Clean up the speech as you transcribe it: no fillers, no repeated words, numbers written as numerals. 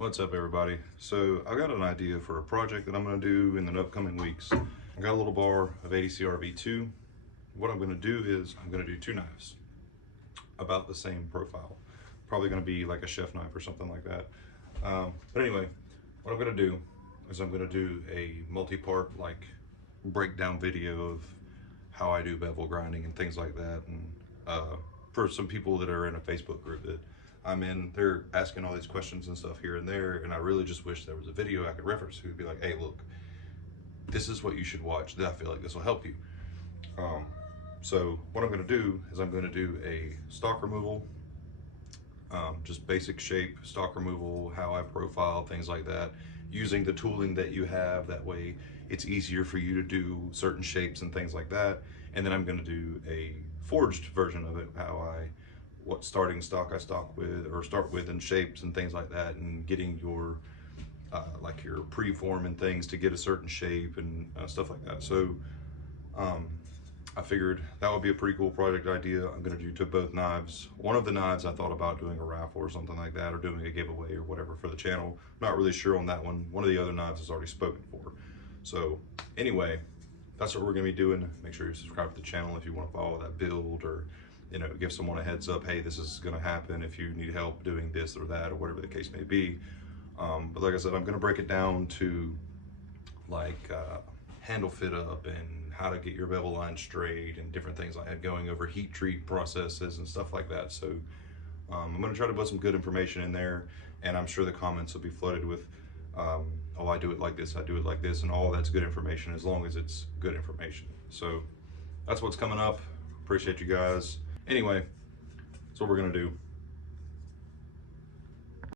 What's up, everybody? So I've got an idea for a project that I'm going to do in the upcoming weeks. I got a little bar of ADC RV2. What I'm going to do is I'm going to do two knives about the same profile. Probably going to be like a chef knife or something like that. But anyway, what I'm going to do is I'm going to do a multi-part like breakdown video of how I do bevel grinding and things like that. And for some people that are in a Facebook group that I'm in, they're asking all these questions and stuff here and there, and I really just wish there was a video I could reference who'd be like, hey, look, this is what you should watch. I feel like this will help you. So what I'm going to do is I'm going to do a stock removal, just basic shape, stock removal, how I profile, things like that, using the tooling that you have. That way it's easier for you to do certain shapes and things like that. And then I'm going to do a forged version of it, what starting stock I start with and shapes and things like that, and getting your like your preform and things to get a certain shape and stuff like that. So I figured that would be a pretty cool project idea. I'm going to do to both knives. One of the knives I thought about doing a raffle or something like that, or doing a giveaway or whatever for the channel. Not really sure on that one. One of the other knives is already spoken for. So anyway, that's what we're going to be doing. Make sure you subscribe to the channel if you want to follow that build, or give someone a heads up, hey, this is going to happen if you need help doing this or that, or whatever the case may be. But like I said, I'm going to break it down to like handle fit up and how to get your bevel line straight and different things like that, going over heat treat processes and stuff like that. So I'm going to try to put some good information in there, and I'm sure the comments will be flooded with, oh, I do it like this, I do it like this, and all that's good information as long as it's good information. So that's what's coming up. Appreciate you guys. Anyway, that's what we're gonna do.